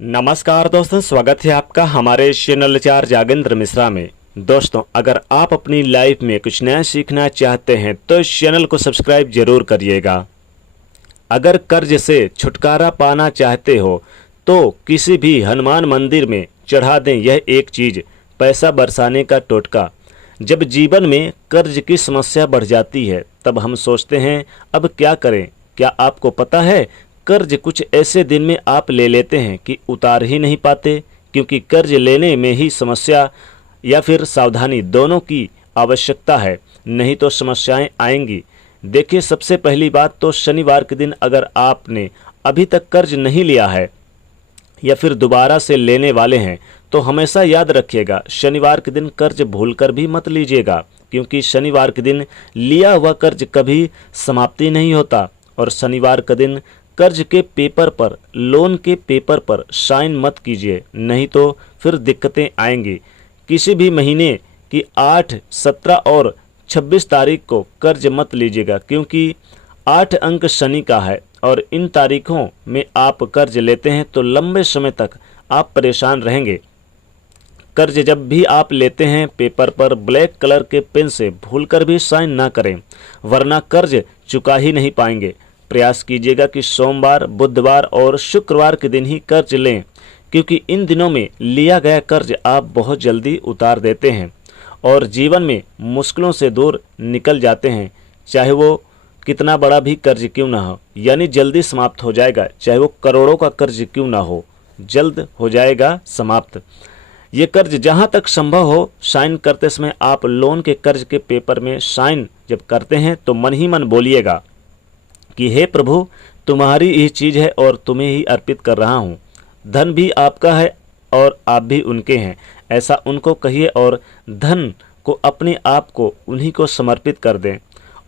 नमस्कार दोस्तों, स्वागत है आपका हमारे चैनल चार जागेंद्र मिश्रा में। दोस्तों, अगर आप अपनी लाइफ में कुछ नया सीखना चाहते हैं तो इस चैनल को सब्सक्राइब जरूर करिएगा। अगर कर्ज से छुटकारा पाना चाहते हो तो किसी भी हनुमान मंदिर में चढ़ा दें यह एक चीज़, पैसा बरसाने का टोटका। जब जीवन में कर्ज की समस्या बढ़ जाती है तब हम सोचते हैं अब क्या करें। क्या आपको पता है, कर्ज कुछ ऐसे दिन में आप ले लेते हैं कि उतार ही नहीं पाते, क्योंकि कर्ज लेने में ही समस्या या फिर सावधानी दोनों की आवश्यकता है, नहीं तो समस्याएं आएंगी। देखिए, सबसे पहली बात तो शनिवार के दिन अगर आपने अभी तक कर्ज नहीं लिया है या फिर दोबारा से लेने वाले हैं तो हमेशा याद रखिएगा, शनिवार के दिन कर्ज भूलकर भी मत लीजिएगा, क्योंकि शनिवार के दिन लिया हुआ कर्ज कभी समाप्ति नहीं होता। और शनिवार का दिन कर्ज के पेपर पर, लोन के पेपर पर साइन मत कीजिए, नहीं तो फिर दिक्कतें आएंगी। किसी भी महीने की 8, 17 और 26 तारीख को कर्ज मत लीजिएगा, क्योंकि 8 अंक शनि का है और इन तारीखों में आप कर्ज लेते हैं तो लंबे समय तक आप परेशान रहेंगे। कर्ज जब भी आप लेते हैं पेपर पर ब्लैक कलर के पेन से भूलकर भी साइन ना करें, वरना कर्ज चुका ही नहीं पाएंगे। प्रयास कीजिएगा कि सोमवार, बुधवार और शुक्रवार के दिन ही कर्ज लें, क्योंकि इन दिनों में लिया गया कर्ज आप बहुत जल्दी उतार देते हैं और जीवन में मुश्किलों से दूर निकल जाते हैं। चाहे वो कितना बड़ा भी कर्ज क्यों ना हो, यानी जल्दी समाप्त हो जाएगा। चाहे वो करोड़ों का कर्ज क्यों ना हो, जल्द हो जाएगा समाप्त। ये कर्ज जहाँ तक संभव हो, साइन करते समय आप लोन के कर्ज के पेपर में साइन जब करते हैं तो मन ही मन बोलिएगा कि हे प्रभु, तुम्हारी ही चीज़ है और तुम्हें ही अर्पित कर रहा हूँ। धन भी आपका है और आप भी उनके हैं, ऐसा उनको कहिए और धन को, अपने आप को उन्हीं को समर्पित कर दें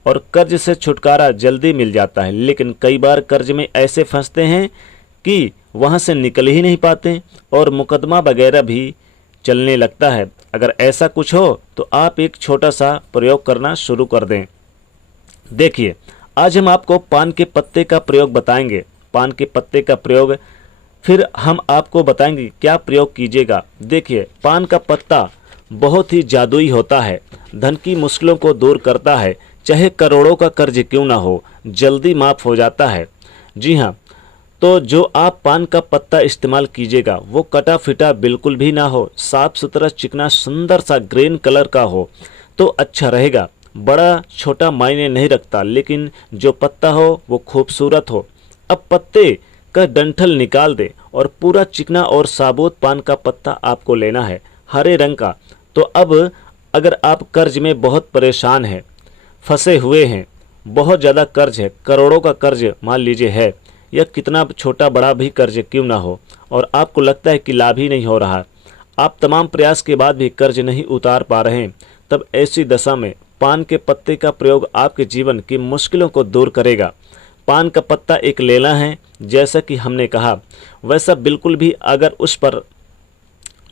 और कर्ज से छुटकारा जल्दी मिल जाता है। लेकिन कई बार कर्ज में ऐसे फंसते हैं कि वहाँ से निकल ही नहीं पाते और मुकदमा वगैरह भी चलने लगता है। अगर ऐसा कुछ हो तो आप एक छोटा सा प्रयोग करना शुरू कर दें। देखिए, आज हम आपको पान के पत्ते का प्रयोग बताएंगे। पान के पत्ते का प्रयोग फिर हम आपको बताएंगे क्या प्रयोग कीजिएगा। देखिए, पान का पत्ता बहुत ही जादुई होता है, धन की मुश्किलों को दूर करता है। चाहे करोड़ों का कर्ज क्यों ना हो, जल्दी माफ़ हो जाता है। जी हाँ, तो जो आप पान का पत्ता इस्तेमाल कीजिएगा वो कटा फिटा बिल्कुल भी ना हो, साफ सुथरा, चिकना, सुंदर सा ग्रीन कलर का हो तो अच्छा रहेगा। बड़ा छोटा मायने नहीं रखता, लेकिन जो पत्ता हो वो खूबसूरत हो। अब पत्ते का डंठल निकाल दे और पूरा चिकना और साबुत पान का पत्ता आपको लेना है, हरे रंग का। तो अब अगर आप कर्ज में बहुत परेशान हैं, फंसे हुए हैं, बहुत ज़्यादा कर्ज है, करोड़ों का कर्ज मान लीजिए है, या कितना छोटा बड़ा भी कर्ज क्यों ना हो, और आपको लगता है कि लाभ ही नहीं हो रहा, आप तमाम प्रयास के बाद भी कर्ज नहीं उतार पा रहे हैं, तब ऐसी दशा में पान के पत्ते का प्रयोग आपके जीवन की मुश्किलों को दूर करेगा। पान का पत्ता एक लेना है, जैसा कि हमने कहा वैसा बिल्कुल भी। अगर उस पर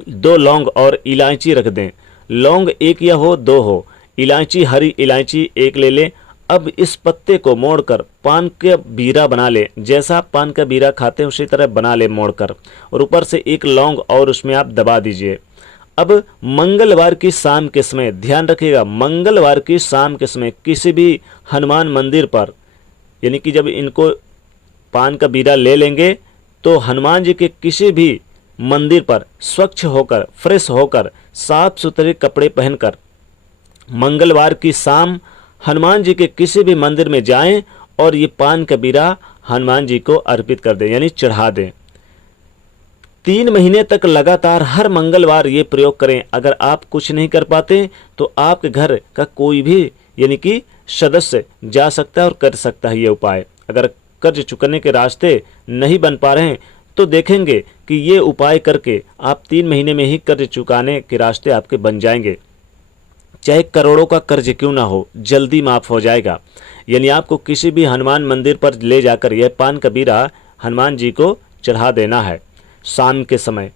2 लौंग और इलायची रख दें, लौंग 1 या हो 2 हो, इलायची, हरी इलायची 1 ले लें। अब इस पत्ते को मोड़कर पान का बीरा बना ले, जैसा आप पान का बीरा खाते हैं उसी तरह बना ले मोड़कर, और ऊपर से 1 लौंग और उसमें आप दबा दीजिए। अब मंगलवार की शाम के समय, ध्यान रखिएगा, मंगलवार की शाम के समय किसी भी हनुमान मंदिर पर, यानी कि जब इनको पान का बीरा ले लेंगे तो हनुमान जी के किसी भी मंदिर पर स्वच्छ होकर, फ्रेश होकर, साफ सुथरे कपड़े पहनकर मंगलवार की शाम हनुमान जी के किसी भी मंदिर में जाएं और ये पान का बीरा हनुमान जी को अर्पित कर दें, यानी चढ़ा दें। 3 महीने तक लगातार हर मंगलवार ये प्रयोग करें। अगर आप कुछ नहीं कर पाते तो आपके घर का कोई भी, यानी कि सदस्य जा सकता है और कर सकता है ये उपाय। अगर कर्ज चुकाने के रास्ते नहीं बन पा रहे हैं तो देखेंगे कि ये उपाय करके आप 3 महीने में ही कर्ज चुकाने के रास्ते आपके बन जाएंगे। चाहे करोड़ों का कर्ज क्यों ना हो, जल्दी माफ़ हो जाएगा। यानी आपको किसी भी हनुमान मंदिर पर ले जाकर यह पान का बीरा हनुमान जी को चढ़ा देना है। शाम के समय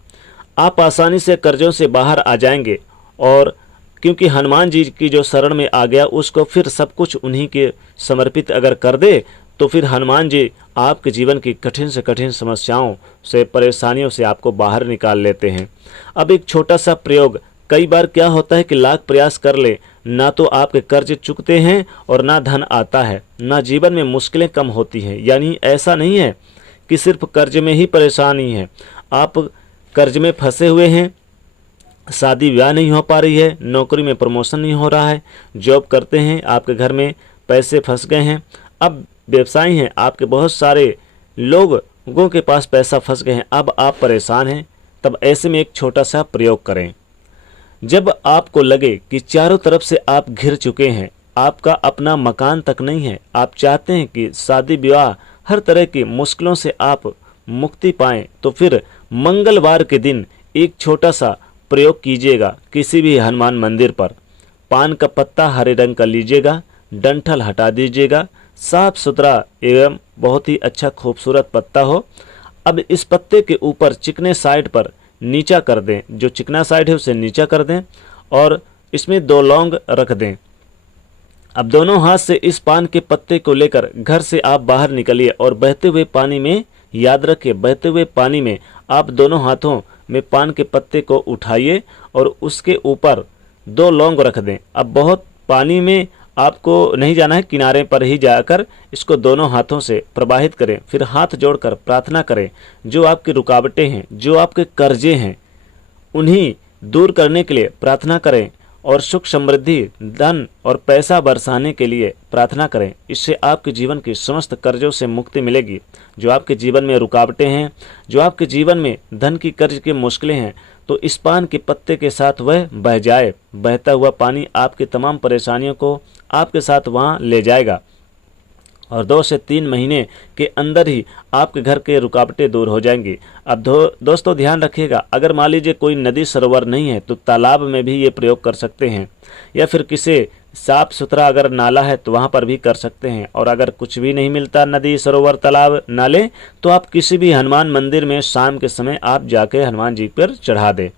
आप आसानी से कर्जों से बाहर आ जाएंगे, और क्योंकि हनुमान जी की जो शरण में आ गया उसको फिर सब कुछ उन्हीं के समर्पित अगर कर दे तो फिर हनुमान जी आपके जीवन की कठिन से कठिन समस्याओं से, परेशानियों से आपको बाहर निकाल लेते हैं। अब एक छोटा सा प्रयोग, कई बार क्या होता है कि लाख प्रयास कर ले, ना तो आपके कर्ज चुकते हैं और ना धन आता है, ना जीवन में मुश्किलें कम होती हैं। यानी ऐसा नहीं है कि सिर्फ कर्ज में ही परेशानी है, आप कर्ज में फंसे हुए हैं, शादी ब्याह नहीं हो पा रही है, नौकरी में प्रमोशन नहीं हो रहा है, जॉब करते हैं आपके घर में पैसे फंस गए हैं, अब व्यवसायी हैं आपके, बहुत सारे लोगों के पास पैसा फंस गए हैं, अब आप परेशान हैं। तब ऐसे में एक छोटा सा प्रयोग करें। जब आपको लगे कि चारों तरफ से आप घिर चुके हैं, आपका अपना मकान तक नहीं है, आप चाहते हैं कि शादी विवाह हर तरह की मुश्किलों से आप मुक्ति पाएं, तो फिर मंगलवार के दिन एक छोटा सा प्रयोग कीजिएगा। किसी भी हनुमान मंदिर पर पान का पत्ता हरे रंग का लीजिएगा, डंठल हटा दीजिएगा, साफ सुथरा एवं बहुत ही अच्छा खूबसूरत पत्ता हो। अब इस पत्ते के ऊपर चिकने साइड पर नीचा कर दें, जो चिकना साइड है उसे नीचा कर दें और इसमें 2 लौंग रख दें। अब दोनों हाथ से इस पान के पत्ते को लेकर घर से आप बाहर निकलिए और बहते हुए पानी में, याद रखिए बहते हुए पानी में आप दोनों हाथों में पान के पत्ते को उठाइए और उसके ऊपर 2 लौंग रख दें। अब बहुत पानी में आपको नहीं जाना है, किनारे पर ही जाकर इसको दोनों हाथों से प्रवाहित करें। फिर हाथ जोड़कर प्रार्थना करें, जो आपकी रुकावटें हैं, जो आपके कर्जे हैं, उन्हीं दूर करने के लिए प्रार्थना करें और सुख समृद्धि, धन और पैसा बरसाने के लिए प्रार्थना करें। इससे आपके जीवन की समस्त कर्जों से मुक्ति मिलेगी। जो आपके जीवन में रुकावटें हैं, जो आपके जीवन में धन की कर्ज की मुश्किलें हैं, तो इस पान के पत्ते के साथ वह बह जाए। बहता हुआ पानी आपकी तमाम परेशानियों को आपके साथ वहाँ ले जाएगा और 2 से 3 महीने के अंदर ही आपके घर के रुकावटें दूर हो जाएंगी। अब दोस्तों ध्यान रखिएगा, अगर मान लीजिए कोई नदी सरोवर नहीं है तो तालाब में भी ये प्रयोग कर सकते हैं, या फिर किसी साफ सुथरा अगर नाला है तो वहाँ पर भी कर सकते हैं। और अगर कुछ भी नहीं मिलता, नदी सरोवर तालाब नाले, तो आप किसी भी हनुमान मंदिर में शाम के समय आप जाके हनुमान जी पर चढ़ा दें।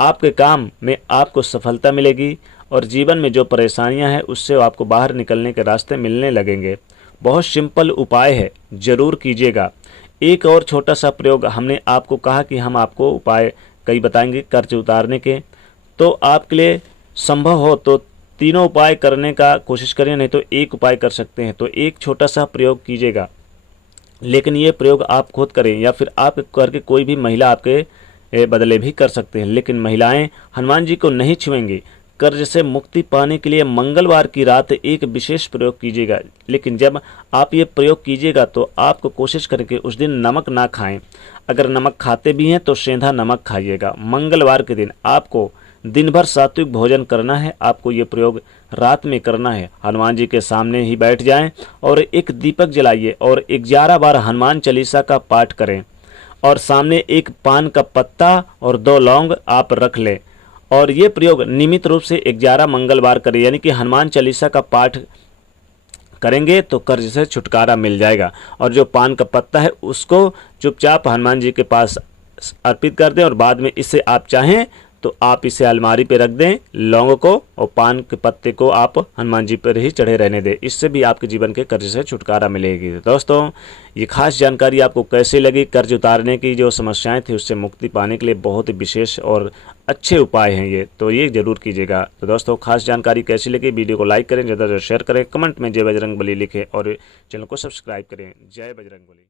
आपके काम में आपको सफलता मिलेगी और जीवन में जो परेशानियां हैं उससे आपको बाहर निकलने के रास्ते मिलने लगेंगे। बहुत सिंपल उपाय है, जरूर कीजिएगा। एक और छोटा सा प्रयोग, हमने आपको कहा कि हम आपको उपाय कई बताएंगे कर्ज उतारने के, तो आपके लिए संभव हो तो तीनों उपाय करने का कोशिश करें, नहीं तो एक उपाय कर सकते हैं। तो एक छोटा सा प्रयोग कीजिएगा, लेकिन ये प्रयोग आप खुद करें या फिर आप करके कोई भी महिला आपके बदले भी कर सकते हैं। लेकिन महिलाएं हनुमान जी को नहीं छुएंगी। कर्ज से मुक्ति पाने के लिए मंगलवार की रात एक विशेष प्रयोग कीजिएगा। लेकिन जब आप ये प्रयोग कीजिएगा तो आपको कोशिश करके उस दिन नमक ना खाएं। अगर नमक खाते भी हैं तो सेंधा नमक खाइएगा। मंगलवार के दिन आपको दिन भर सात्विक भोजन करना है। आपको ये प्रयोग रात में करना है। हनुमान जी के सामने ही बैठ जाएं और एक दीपक जलाइए और 11 बार हनुमान चालीसा का पाठ करें और सामने एक पान का पत्ता और 2 लौंग आप रख लें और ये प्रयोग नियमित रूप से 11 मंगलवार करें। यानी कि हनुमान चालीसा का पाठ करेंगे तो कर्ज से छुटकारा मिल जाएगा। और जो पान का पत्ता है उसको चुपचाप हनुमान जी के पास अर्पित कर दें और बाद में इसे आप चाहें तो आप इसे अलमारी पे रख दें, लौंग को और पान के पत्ते को आप हनुमान जी पर ही चढ़े रहने दें। इससे भी आपके जीवन के कर्ज से छुटकारा मिलेगी। दोस्तों, ये खास जानकारी आपको कैसी लगी? कर्ज उतारने की जो समस्याएं थी उससे मुक्ति पाने के लिए बहुत ही विशेष और अच्छे उपाय हैं ये, तो ये जरूर कीजिएगा। तो दोस्तों, खास जानकारी कैसी लगी? वीडियो को लाइक करें, ज़्यादा से शेयर करें, कमेंट में जय बजरंगबली लिखें और चैनल को सब्सक्राइब करें। जय बजरंगबली।